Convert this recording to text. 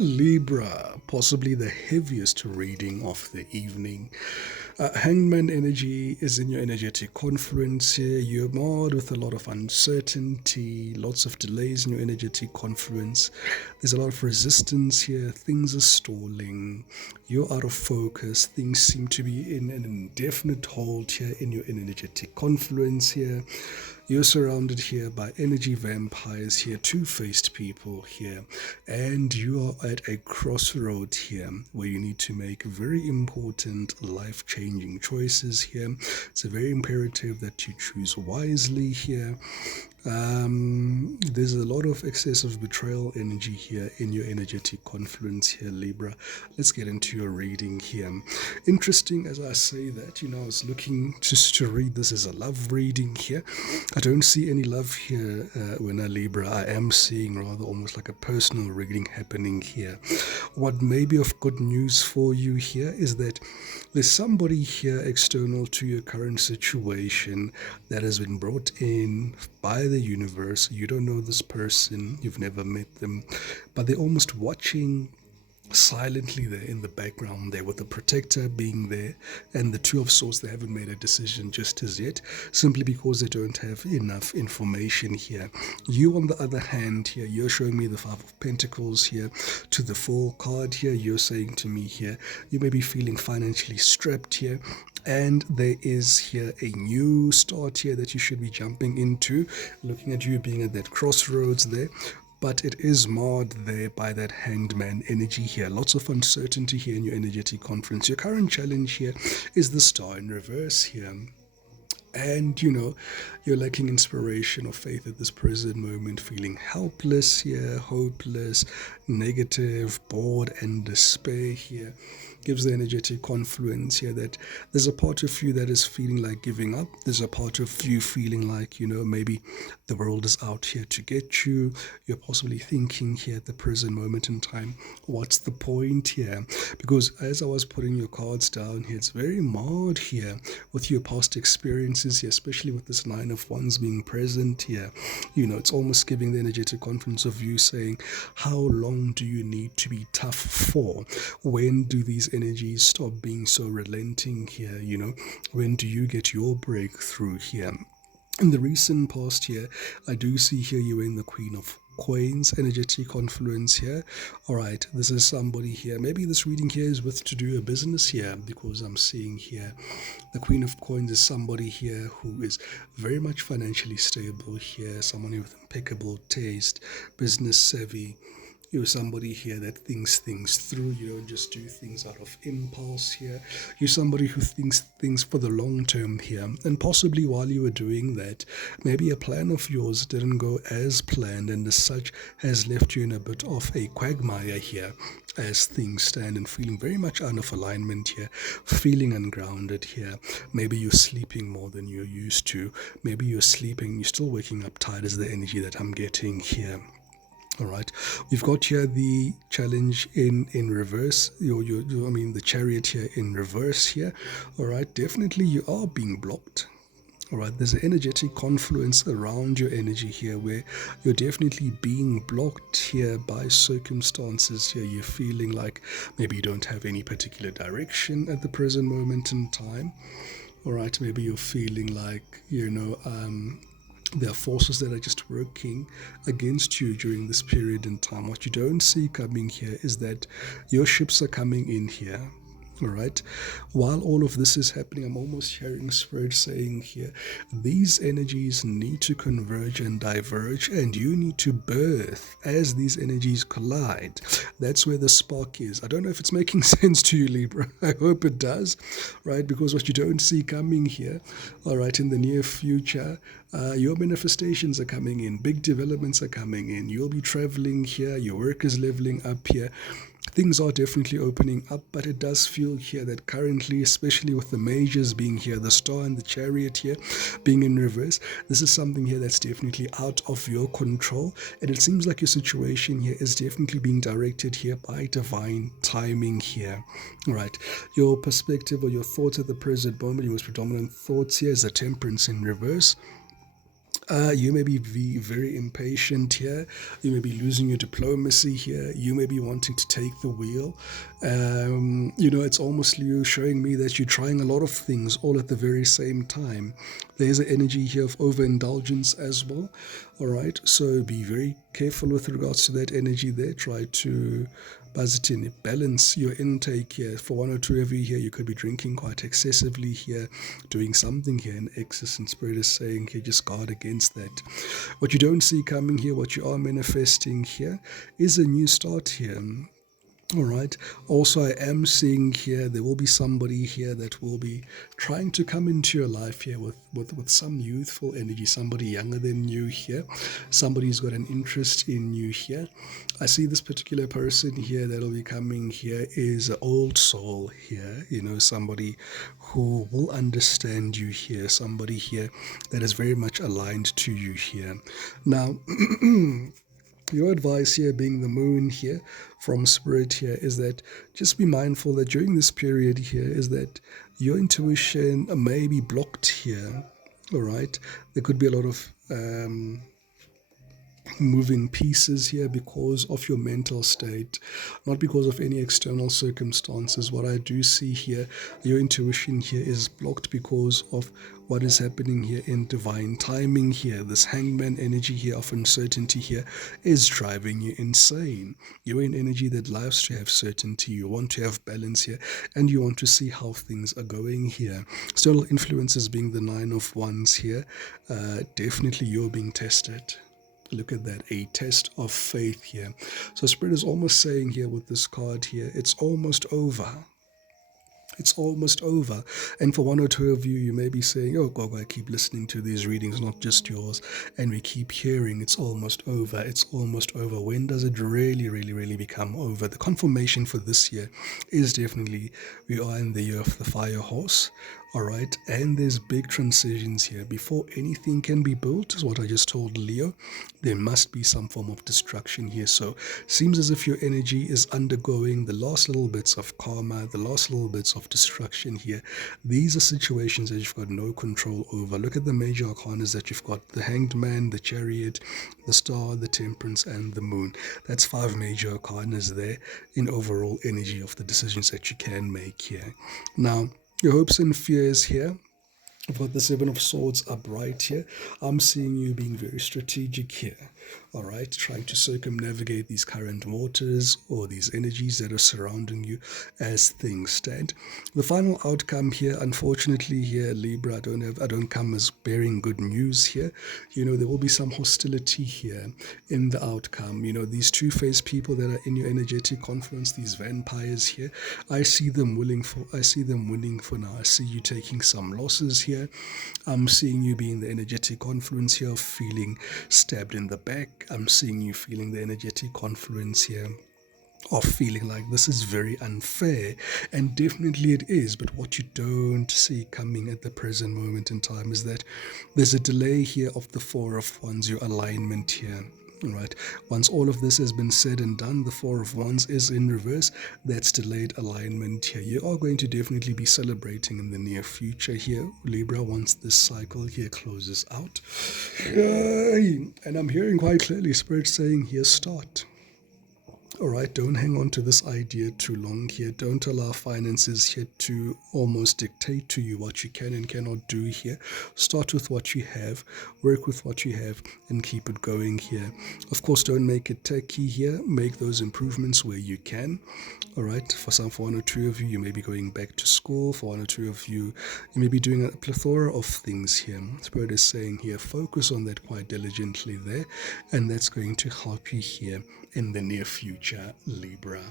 Libra, possibly the heaviest reading of the evening. Hangman energy is in your energetic confluence here. You're marred with a lot of uncertainty, lots of delays in your energetic confluence. There's a lot of resistance here. Things are stalling. You're out of focus. Things seem to be in an indefinite hold here in your energetic confluence here. You're surrounded here by energy vampires here, two-faced people here, and you are at a crossroad here where you need to make very important life-changing choices here. It's very imperative that you choose wisely here. There's a lot of excessive betrayal energy here in your energetic confluence here, Libra. Let's get into your reading here. Interesting as I say that, I was looking just to read this as a love reading here. I don't see any love here when I Libra. I am seeing rather almost like a personal reading happening here. What may be of good news for you here is that there's somebody here external to your current situation that has been brought in by the universe. You don't know this person, you've never met them, but they're almost watching silently there in the background there, with the protector being there and the Two of Swords. They haven't made a decision just as yet, simply because they don't have enough information here. You, on the other hand, here, you're showing me the Five of Pentacles here to the Four card here. You're saying to me here, you may be feeling financially strapped here, and there is here a new start here that you should be jumping into, looking at you being at that crossroads there. But it is marred there by that Hanged Man energy here. Lots of uncertainty here in your energetic conference. Your current challenge here is the Star in reverse here. And you're lacking inspiration or faith at this present moment, feeling helpless here, hopeless, negative, bored, and despair here. Gives the energetic confluence here that there's a part of you that is feeling like giving up. There's a part of you feeling like, maybe the world is out here to get you. You're possibly thinking here at the present moment in time, what's the point here? Because as I was putting your cards down here, it's very marred here with your past experiences here, especially with this Nine of Wands being present here. It's almost giving the energetic confluence of you saying, how long do you need to be tough for? When do these energies stop being so relenting here? When do you get your breakthrough here? In the recent past here, I do see here you in the Queen of Coins energetic confluence here. All right, this is somebody here. Maybe this reading here is with to do a business here, because I'm seeing here the Queen of Coins is somebody here who is very much financially stable here, someone with impeccable taste, business savvy. You're somebody here that thinks things through. You don't just do things out of impulse here. You're somebody who thinks things for the long term here. And possibly while you were doing that, maybe a plan of yours didn't go as planned, and as such has left you in a bit of a quagmire here as things stand, and feeling very much out of alignment here, feeling ungrounded here. Maybe you're sleeping more than you're used to. Maybe you're still waking up tired, is the energy that I'm getting here. All right, we've got here the challenge in reverse. The Chariot here in reverse here. All right, definitely you are being blocked. All right, there's an energetic confluence around your energy here where you're definitely being blocked here by circumstances here. You're feeling like maybe you don't have any particular direction at the present moment in time. All right, maybe you're feeling like, there are forces that are just working against you during this period in time. What you don't see coming here is that your ships are coming in here. All right. While all of this is happening, I'm almost hearing Spirit saying here, these energies need to converge and diverge, and you need to birth as these energies collide. That's where the spark is. I don't know if it's making sense to you, Libra. I hope it does, right? Because what you don't see coming here, all right, in the near future, your manifestations are coming in. Big developments are coming in. You'll be traveling here. Your work is leveling up here. Things are definitely opening up, but it does feel here that currently, especially with the majors being here, the Star and the Chariot here being in reverse, this is something here that's definitely out of your control, and it seems like your situation here is definitely being directed here by divine timing here. All right, your perspective or your thoughts at the present moment, your most predominant thoughts here is the Temperance in reverse. You may be very impatient here. You may be losing your diplomacy here. You may be wanting to take the wheel. It's almost you showing me that you're trying a lot of things all at the very same time. There's an energy here of overindulgence as well. All right, so be very careful with regards to that energy there. Try to buzz it in, balance your intake here. For one or two of you here, you could be drinking quite excessively here, doing something here in excess, and Spirit is saying here, just guard against that. What you don't see coming here, what you are manifesting here, is a new start here. All right. Also, I am seeing here there will be somebody here that will be trying to come into your life here with some youthful energy, somebody younger than you here, somebody who's got an interest in you here. I see this particular person here that'll be coming here is an old soul here, somebody who will understand you here, somebody here that is very much aligned to you here. Now, your advice here, being the moon here from Spirit here, is that just be mindful that during this period here is that your intuition may be blocked here. All right, there could be a lot of moving pieces here because of your mental state, not because of any external circumstances. What I do see here, your intuition here is blocked because of what is happening here in divine timing here. This hangman energy here of uncertainty here is driving you insane. You're in energy that loves to have certainty. You want to have balance here, and you want to see how things are going here. External influences being the 9 of Wands here, definitely you're being tested. Look at that, a test of faith here. So Spirit is almost saying here with this card here, it's almost over. It's almost over. And for one or two of you, you may be saying, oh, God, I keep listening to these readings, not just yours. And we keep hearing it's almost over. It's almost over. When does it really, really, really become over? The confirmation for this year is definitely we are in the year of the fire horse. All right, and there's big transitions here. Before anything can be built, is what I just told Leo, there must be some form of destruction here. So seems as if your energy is undergoing the last little bits of karma, the last little bits of destruction here. These are situations that you've got no control over. Look at the major arcanas that you've got: the Hanged Man, the Chariot, the Star, the Temperance, and the Moon. That's 5 major arcanas there in overall energy of the decisions that you can make here. Now, your hopes and fears here. I've got the 7 of Swords upright here. I'm seeing you being very strategic here. All right, trying to circumnavigate these current waters or these energies that are surrounding you as things stand. The final outcome here, unfortunately here, Libra, I don't come as bearing good news here. There will be some hostility here in the outcome. These two-faced people that are in your energetic confluence, these vampires here, I see them winning for now. I see you taking some losses here. I'm seeing you being the energetic confluence here, feeling stabbed in the back. I'm seeing you feeling the energetic confluence here of feeling like this is very unfair, and definitely it is. But what you don't see coming at the present moment in time is that there's a delay here of the 4 of Wands, your alignment here. All right, once all of this has been said and done, the 4 of Wands is in reverse. That's delayed alignment here. You are going to definitely be celebrating in the near future here, Libra, once this cycle here closes out. And I'm hearing quite clearly Spirit saying here, start. All right, don't hang on to this idea too long here. Don't allow finances here to almost dictate to you what you can and cannot do here. Start with what you have, work with what you have, and keep it going here. Of course, don't make it tacky here. Make those improvements where you can. All right, for one or two of you, you may be going back to school. For one or two of you, you may be doing a plethora of things here. Spirit is saying here, focus on that quite diligently there, and that's going to help you here in the near future, Libra.